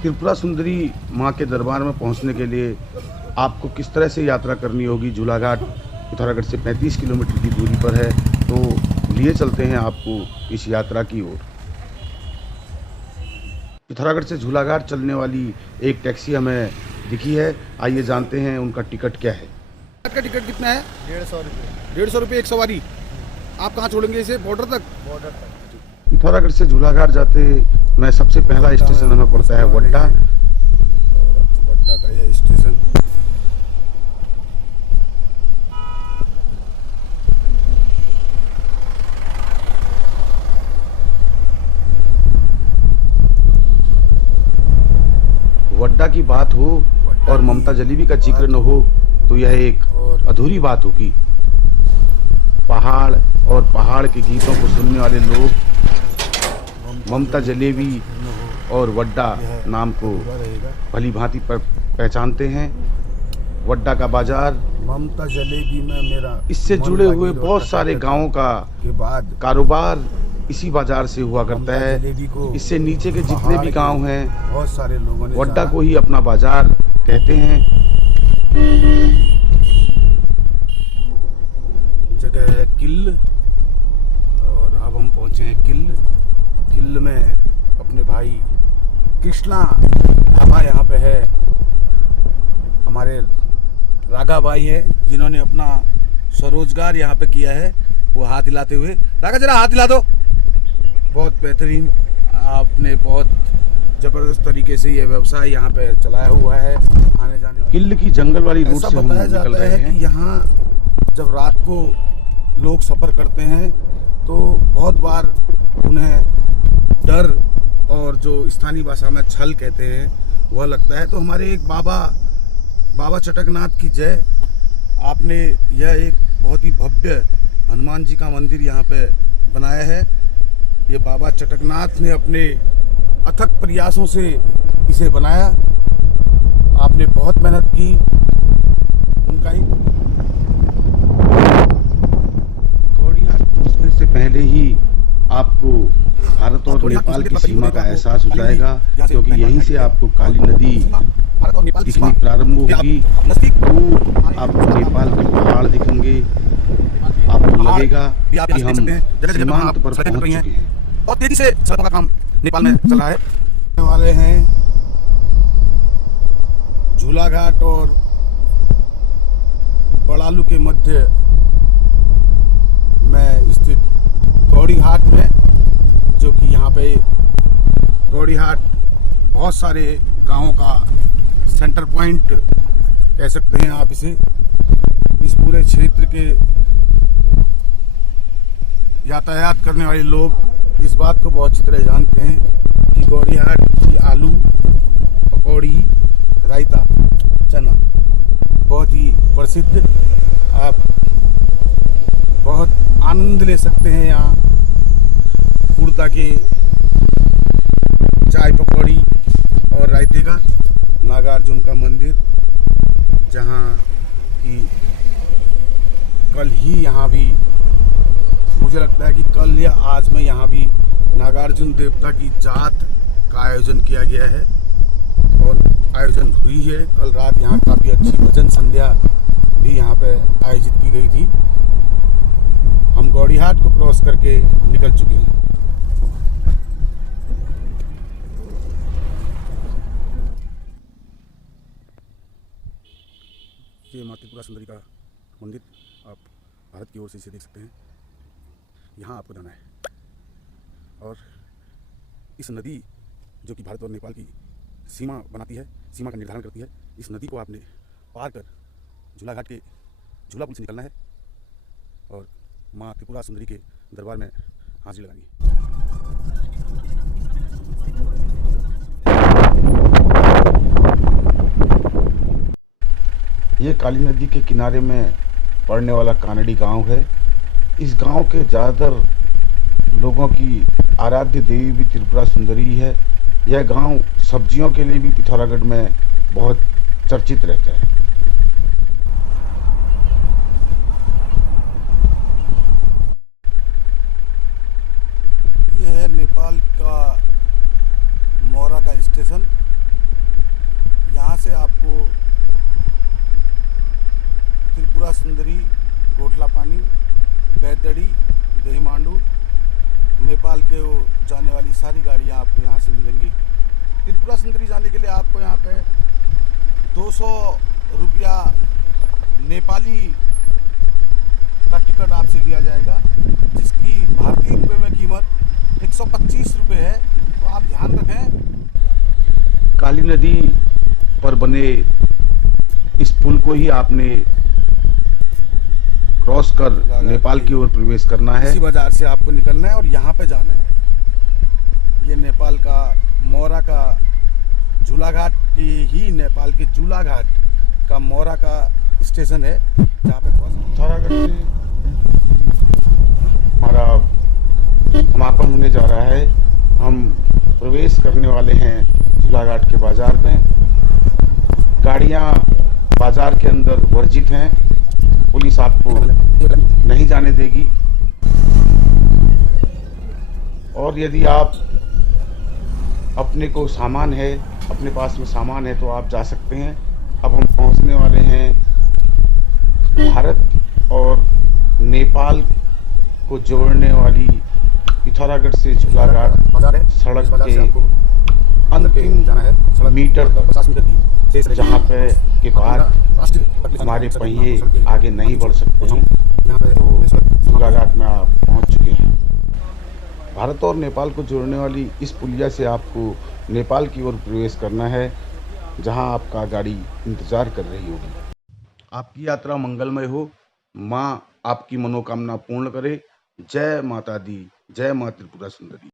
त्रिपुरा सुंदरी माँ के दरबार में पहुँचने के लिए आपको किस तरह से यात्रा करनी होगी। झूलाघाट पिथौरागढ़ से 35 किलोमीटर की दूरी पर है, तो लिए चलते हैं आपको इस यात्रा की ओर। पिथौरागढ़ से झूलाघाट चलने वाली एक टैक्सी हमें दिखी है, आइए जानते हैं उनका टिकट क्या है। का टिकट कितना है? 150 रुपये। 150 रुपये एक सवारी। आप कहाँ छोड़ेंगे इसे? बॉर्डर तक? बॉर्डर तक। पिथौरागढ़ से झूलाघाट जाते में सबसे पहला स्टेशन हमें पड़ता है वड्डा। वड्डा का यह स्टेशन। वड्डा की बात हो और ममता जलेबी का जिक्र न हो तो यह एक अधूरी बात होगी। पहाड़ और पहाड़ के गीतों को सुनने वाले लोग ममता जलेबी और वड्डा नाम को भली भांति पर पहचानते हैं। वड्डा का बाजार ममता जलेबी में मेरा इससे जुड़े हुए बहुत सारे गांवों का कारोबार इसी बाजार से हुआ करता है। इससे नीचे के जितने भी गांव हैं बहुत सारे लोगों ने वड्डा को ही अपना बाजार कहते हैं। जगह है किल, और अब हम पहुंचे हैं किल में अपने भाई कृष्णा ढाबा यहाँ पे है। हमारे राघा भाई है जिन्होंने अपना स्वरोजगार यहाँ पे किया है, वो हाथ हिलाते हुए। राघा जरा हाथ हिला दो। बहुत बेहतरीन, आपने बहुत ज़बरदस्त तरीके से ये व्यवसाय यहाँ पे चलाया हुआ है। आने जाने वाले किल की जंगल वाली रूट से हम बताया निकल जाता रहे है हैं कि यहाँ जब रात को लोग सफ़र करते हैं तो बहुत बार उन्हें डर और जो स्थानीय भाषा में छल कहते हैं वह लगता है। तो हमारे एक बाबा चटकनाथ की जय। आपने यह एक बहुत ही भव्य हनुमान जी का मंदिर यहाँ पे बनाया है। ये बाबा चटकनाथ ने अपने अथक प्रयासों से इसे बनाया। आपने बहुत मेहनत की, उनका ही। गौड़ीहाट पहुंचने से पहले ही आपको भारत और नेपाल की सीमा का एहसास हो जाएगा, क्योंकि यहीं से आपको काली नदी दिखनी प्रारंभ होगी। दूर आपको नेपाल के पहाड़ दिखेंगे, आपको लगेगा कि हम सीमांत पर पहुंच चुके हैं। और तेजी से सड़कों का काम नेपाल में चल रहा है। वाले हैं झूलाघाट और बड़ालू के मध्य में स्थित गौड़ीहाट में, जो कि यहाँ पे गौड़ीहाट बहुत सारे गांवों का सेंटर पॉइंट कह सकते हैं आप इसे। इस पूरे क्षेत्र के यातायात करने वाले लोग इस बात को बहुत अच्छी तरह जानते हैं कि गौड़ीहाट की आलू पकौड़ी, रायता, चना बहुत ही प्रसिद्ध। आप बहुत आनंद ले सकते हैं यहाँ कुर्ता के चाय पकौड़ी और रायते का। नागार्जुन का मंदिर, जहाँ की कल ही यहाँ भी, मुझे लगता है कि कल या आज में यहाँ भी नागार्जुन देवता की जात का आयोजन किया गया है और आयोजन हुई है। कल रात यहाँ काफ़ी अच्छी भजन संध्या भी यहाँ पे आयोजित की गई थी। हम गौड़ीहाट को क्रॉस करके निकल चुके हैं। ये माँ त्रिपुरा सुंदरी का मंदिर आप भारत की ओर से इसे देख सकते हैं। यहाँ आपको जाना है और इस नदी जो कि भारत और नेपाल की सीमा बनाती है, सीमा का निर्धारण करती है, इस नदी को आपने पार कर झूलाघाट के झूला पुल से निकलना है और माँ त्रिपुरा सुंदरी के दरबार में हाजिरी लगानी है। ये काली नदी के किनारे में पड़ने वाला कानड़ी गांव है। इस गांव के ज़्यादातर लोगों की आराध्य देवी भी त्रिपुरा सुंदरी है। यह गांव सब्जियों के लिए भी पिथौरागढ़ में बहुत चर्चित रहता है। यह है नेपाल का मोरा का स्टेशन। से आपको त्रिपुरा सुंदरी, गोटला पानी, बैतडी, देहमांडू, नेपाल के जाने वाली सारी गाड़ियाँ आपको यहाँ से मिलेंगी। त्रिपुरा सुंदरी जाने के लिए आपको यहाँ पे 200 रुपया नेपाली का टिकट आपसे लिया जाएगा, जिसकी भारतीय रुपए में कीमत 125 रुपये है। तो आप ध्यान रखें। काली नदी पर बने इस पुल को ही आपने क्रॉस कर नेपाल की ओर प्रवेश करना है। इसी बाजार से आपको निकलना है और यहाँ पे जाना है। ये नेपाल का मोरा का झूला घाट की ही नेपाल के झूला घाट का मोरा का स्टेशन है, जहाँ पे पिथौरागढ़ से हमारा समापन होने जा रहा है। हम प्रवेश करने वाले हैं झूला घाट के बाजार में। गाड़ियाँ बाजार के अंदर वर्जित हैं, पुलिस आपको नहीं जाने देगी। और यदि आप अपने को सामान है, अपने पास में सामान है, तो आप जा सकते हैं। अब हम पहुंचने वाले हैं भारत और नेपाल को जोड़ने वाली पिथौरागढ़ से झूला घाट सड़क के अंतिम मीटर तक, जहाँ पे के बाद हमारे पहिए आगे नहीं बढ़ सकते हैं, तो झूला घाट में आप पहुँच चुके हैं। भारत और नेपाल को जोड़ने वाली इस पुलिया से आपको नेपाल की ओर प्रवेश करना है, जहां आपका गाड़ी इंतज़ार कर रही होगी। आपकी यात्रा मंगलमय हो, माँ आपकी मनोकामना पूर्ण करे। जय माता दी, जय माँ त्रिपुरा सुंदरी।